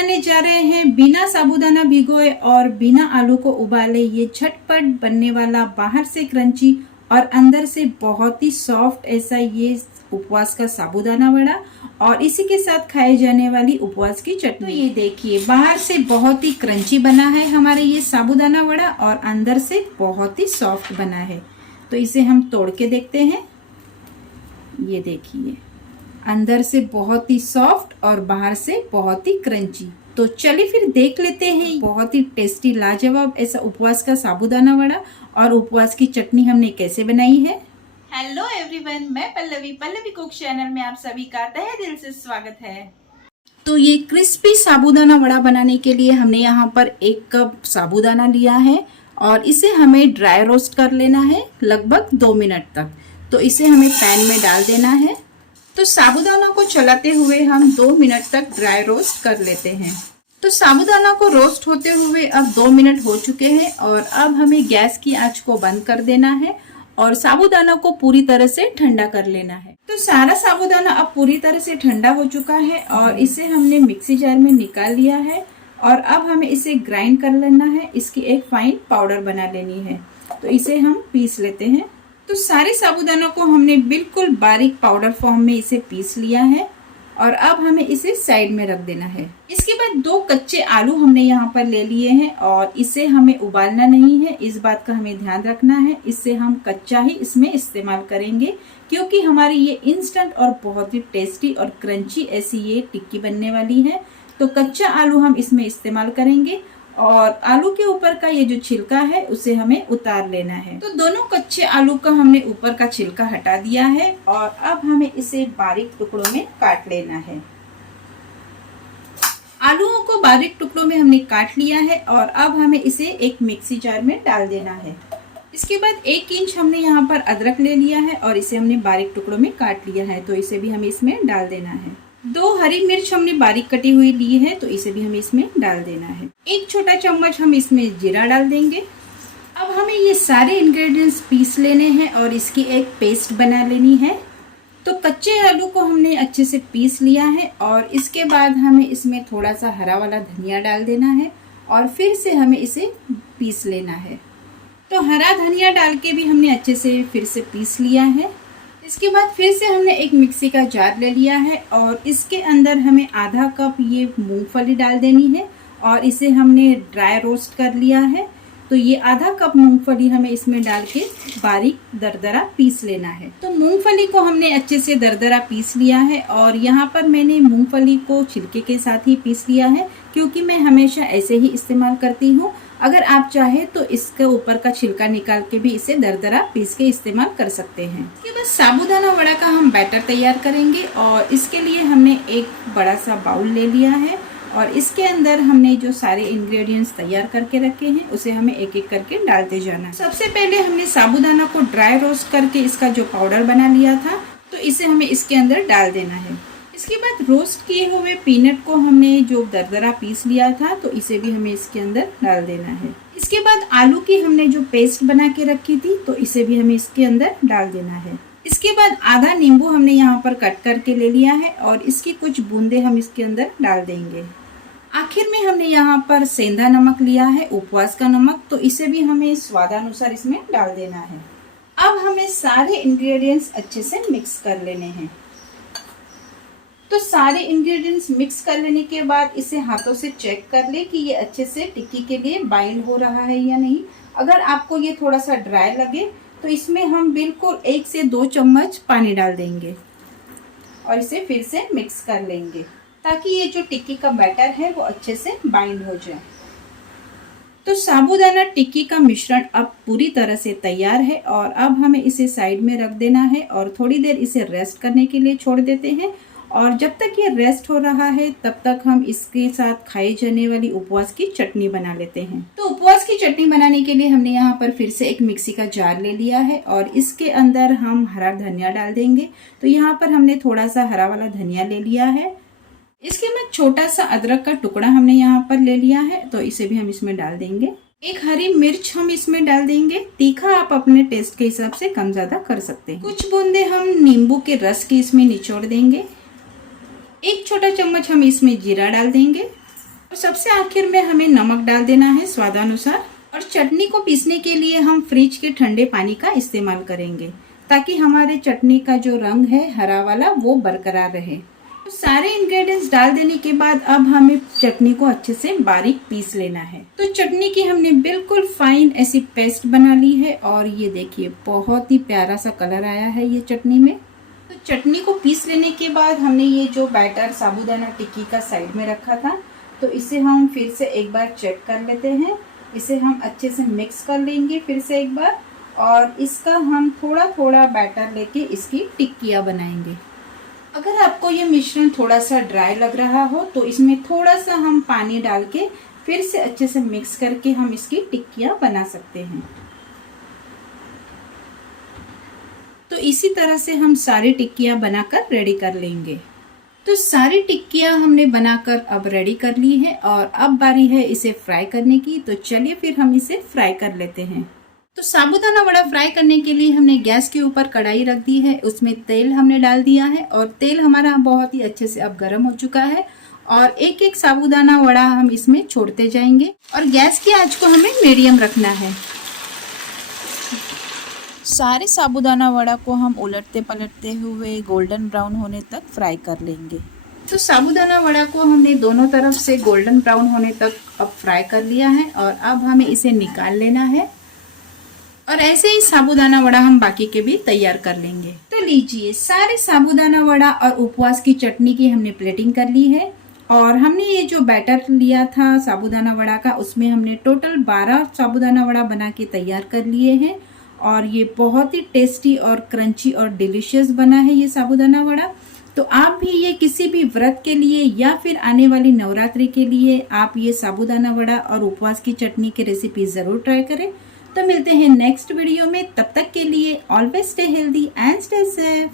बनाने जा रहे हैं बिना साबूदाना भिगोए और बिना आलू को उबाले ये झटपट बनने वाला, बाहर से क्रंची और अंदर से बहुत ही सॉफ्ट ऐसा ये उपवास का साबूदाना वड़ा और इसी के साथ खाए जाने वाली उपवास की चटनी। तो ये देखिए, बाहर से बहुत ही क्रंची बना है हमारे ये साबूदाना वड़ा और अंदर से बहुत ही सॉफ्ट बना है। तो इसे हम तोड़ के देखते हैं। ये देखिए, अंदर से बहुत ही सॉफ्ट और बाहर से बहुत ही क्रंची। तो चलिए फिर देख लेते हैं बहुत ही टेस्टी लाजवाब ऐसा उपवास का साबूदाना वड़ा और उपवास की चटनी हमने कैसे बनाई है। हेलो एवरीवन, मैं पल्लवी कुक चैनल में आप सभी का तहे दिल से स्वागत है। तो ये क्रिस्पी साबूदाना वड़ा बनाने के लिए हमने यहाँ पर 1 कप साबूदाना लिया है और इसे हमें ड्राई रोस्ट कर लेना है लगभग 2 मिनट तक। तो इसे हमें पैन में डाल देना है। तो साबूदाना को चलाते हुए हम 2 मिनट तक ड्राई रोस्ट कर लेते हैं। तो साबूदाना को रोस्ट होते हुए अब 2 मिनट हो चुके हैं और अब हमें गैस की आंच को बंद कर देना है और साबूदाना को पूरी तरह से ठंडा कर लेना है। तो सारा साबूदाना अब पूरी तरह से ठंडा हो चुका है और इसे हमने मिक्सी जार में निकाल लिया है और अब हमें इसे ग्राइंड कर लेना है। इसकी एक फाइन पाउडर बना लेनी है। तो इसे हम पीस लेते हैं। तो सारे साबूदाना को हमने बिल्कुल बारीक पाउडर फॉर्म में इसे पीस लिया है और अब हमें इसे साइड में रख देना है। इसके बाद 2 कच्चे आलू हमने यहाँ पर ले लिए हैं और इसे हमें उबालना नहीं है, इस बात का हमें ध्यान रखना है। इससे हम कच्चा ही इसमें इस्तेमाल करेंगे क्योंकि हमारी ये इंस्टेंट और बहुत ही टेस्टी और क्रंची ऐसी ये टिक्की बनने वाली है। तो कच्चा आलू हम इसमें इस्तेमाल करेंगे और आलू के ऊपर का ये जो छिलका है उसे हमें उतार लेना है। तो दोनों कच्चे आलू का हमने ऊपर का छिलका हटा दिया है और अब हमें इसे बारीक टुकड़ों में काट लेना है। आलूओं को बारीक टुकड़ों में हमने काट लिया है और अब हमें इसे एक मिक्सी जार में डाल देना है। इसके बाद 1 इंच हमने यहाँ पर अदरक ले लिया है और इसे हमने बारीक टुकड़ों में काट लिया है। तो इसे भी हमें इसमें डाल देना है। 2 हरी मिर्च हमने बारीक कटी हुई ली है, तो इसे भी हमें इसमें डाल देना है। 1 छोटा चम्मच हम इसमें जीरा डाल देंगे। अब हमें ये सारे इंग्रेडिएंट्स पीस लेने हैं और इसकी एक पेस्ट बना लेनी है। तो कच्चे आलू को हमने अच्छे से पीस लिया है और इसके बाद हमें इसमें थोड़ा सा हरा वाला धनिया डाल देना है और फिर से हमें इसे पीस लेना है। तो हरा धनिया डाल के भी हमने अच्छे से फिर से पीस लिया है। इसके बाद फिर से हमने एक मिक्सी का जार ले लिया है और इसके अंदर हमें आधा कप ये मूंगफली डाल देनी है और इसे हमने ड्राई रोस्ट कर लिया है। तो ये आधा कप मूंगफली हमें इसमें डाल के बारीक दरदरा पीस लेना है। तो मूंगफली को हमने अच्छे से दरदरा पीस लिया है और यहाँ पर मैंने मूंगफली को छिलके के साथ ही पीस लिया है क्योंकि मैं हमेशा ऐसे ही इस्तेमाल करती हूँ। अगर आप चाहे तो इसके ऊपर का छिलका निकाल के भी इसे दरदरा पीस के इस्तेमाल कर सकते हैं। इसके बाद साबूदाना वड़ा का हम बैटर तैयार करेंगे और इसके लिए हमने एक बड़ा सा बाउल ले लिया है और इसके अंदर हमने जो सारे इंग्रेडिएंट्स तैयार करके रखे हैं उसे हमें एक एक करके डालते जाना है। सबसे पहले हमने साबूदाना को ड्राई रोस्ट करके इसका जो पाउडर बना लिया था तो इसे हमें इसके अंदर डाल देना है। इसके बाद रोस्ट किए हुए पीनट को हमने जो दरदरा पीस लिया था तो इसे भी हमें इसके अंदर डाल देना है। इसके बाद आलू की हमने जो पेस्ट बना के रखी थी तो इसे भी हमें इसके अंदर डाल देना है। इसके बाद आधा नींबू हमने यहाँ पर कट करके ले लिया है और इसकी कुछ बूंदे हम इसके अंदर डाल देंगे। आखिर में हमने यहाँ पर सेंधा नमक लिया है, उपवास का नमक, तो इसे भी हमें स्वादानुसार इसमें डाल देना है। अब हमें सारे इंग्रेडिएंट्स अच्छे से मिक्स कर लेने हैं। तो सारे इंग्रेडिएंट्स मिक्स कर लेने के बाद इसे हाथों से चेक कर ले कि ये अच्छे से टिक्की के लिए बाइंड हो रहा है या नहीं। अगर आपको ये थोड़ा सा ड्राई लगे तो इसमें हम बिल्कुल 1 से 2 चम्मच पानी डाल देंगे और इसे फिर से मिक्स कर लेंगे ताकि ये जो टिक्की का बैटर है वो अच्छे से बाइंड हो जाए। तो साबूदाना टिक्की का मिश्रण अब पूरी तरह से तैयार है और अब हमें इसे साइड में रख देना है और थोड़ी देर इसे रेस्ट करने के लिए छोड़ देते हैं। और जब तक ये रेस्ट हो रहा है तब तक हम इसके साथ खाई जाने वाली उपवास की चटनी बना लेते हैं। तो उपवास की चटनी बनाने के लिए हमने यहाँ पर फिर से एक मिक्सी का जार ले लिया है और इसके अंदर हम हरा धनिया डाल देंगे। तो यहाँ पर हमने थोड़ा सा हरा वाला धनिया ले लिया है। इसके बाद छोटा सा अदरक का टुकड़ा हमने यहाँ पर ले लिया है तो इसे भी हम इसमें डाल देंगे। 1 हरी मिर्च हम इसमें डाल देंगे। तीखा आप अपने टेस्ट के हिसाब से कम ज्यादा कर सकते हैं। कुछ बूंदे हम नींबू के रस की इसमें निचोड़ देंगे। 1 छोटा चम्मच हम इसमें जीरा डाल देंगे और सबसे आखिर में हमें नमक डाल देना है स्वादानुसार। और चटनी को पीसने के लिए हम फ्रिज के ठंडे पानी का इस्तेमाल करेंगे ताकि हमारे चटनी का जो रंग है हरा वाला वो बरकरार रहे। तो सारे इंग्रेडिएंट्स डाल देने के बाद अब हमें चटनी को अच्छे से बारीक पीस लेना है। तो चटनी की हमने बिल्कुल फाइन ऐसी पेस्ट बना ली है और ये देखिए बहुत ही प्यारा सा कलर आया है ये चटनी में। तो चटनी को पीस लेने के बाद हमने ये जो बैटर साबूदाना टिक्की का साइड में रखा था, तो इसे हम फिर से एक बार चेक कर लेते हैं। इसे हम अच्छे से मिक्स कर लेंगे फिर से एक बार, और इसका हम थोड़ा थोड़ा बैटर लेके इसकी टिक्कियाँ बनाएंगे। अगर आपको ये मिश्रण थोड़ा सा ड्राई लग रहा हो तो इसमें थोड़ा सा हम पानी डाल के फिर से अच्छे से मिक्स करके हम इसकी टिक्कियाँ बना सकते हैं। तो इसी तरह से हम सारी टिक्कियाँ बनाकर रेडी कर लेंगे। तो सारी टिक्कियाँ हमने बनाकर अब रेडी कर ली है और अब बारी है इसे फ्राई करने की। तो चलिए फिर हम इसे फ्राई कर लेते हैं। तो साबूदाना वड़ा फ्राई करने के लिए हमने गैस के ऊपर कढ़ाई रख दी है, उसमें तेल हमने डाल दिया है और तेल हमारा बहुत ही अच्छे से अब गर्म हो चुका है। और एक एक साबूदाना वड़ा हम इसमें छोड़ते जाएंगे और गैस की आंच को हमें मीडियम रखना है। सारे साबूदाना वड़ा को हम उलटते पलटते हुए गोल्डन ब्राउन होने तक फ्राई कर लेंगे। तो साबूदाना वड़ा को हमने दोनों तरफ से गोल्डन ब्राउन होने तक अब फ्राई कर लिया है और अब हमें इसे निकाल लेना है। और ऐसे ही साबूदाना वड़ा हम बाकी के भी तैयार कर लेंगे। तो लीजिए सारे साबूदाना वड़ा और उपवास की चटनी की हमने प्लेटिंग कर ली है। और हमने ये जो बैटर लिया था साबूदाना वड़ा का, उसमें हमने टोटल 12 साबूदाना वड़ा बना के तैयार कर लिए हैं। और ये बहुत ही टेस्टी और क्रंची और डिलीशियस बना है ये साबूदाना वड़ा। तो आप भी ये किसी भी व्रत के लिए या फिर आने वाली नवरात्रि के लिए आप ये साबूदाना वड़ा और उपवास की चटनी की रेसिपी ज़रूर ट्राई करें। तो मिलते हैं नेक्स्ट वीडियो में, तब तक के लिए always stay healthy and stay safe.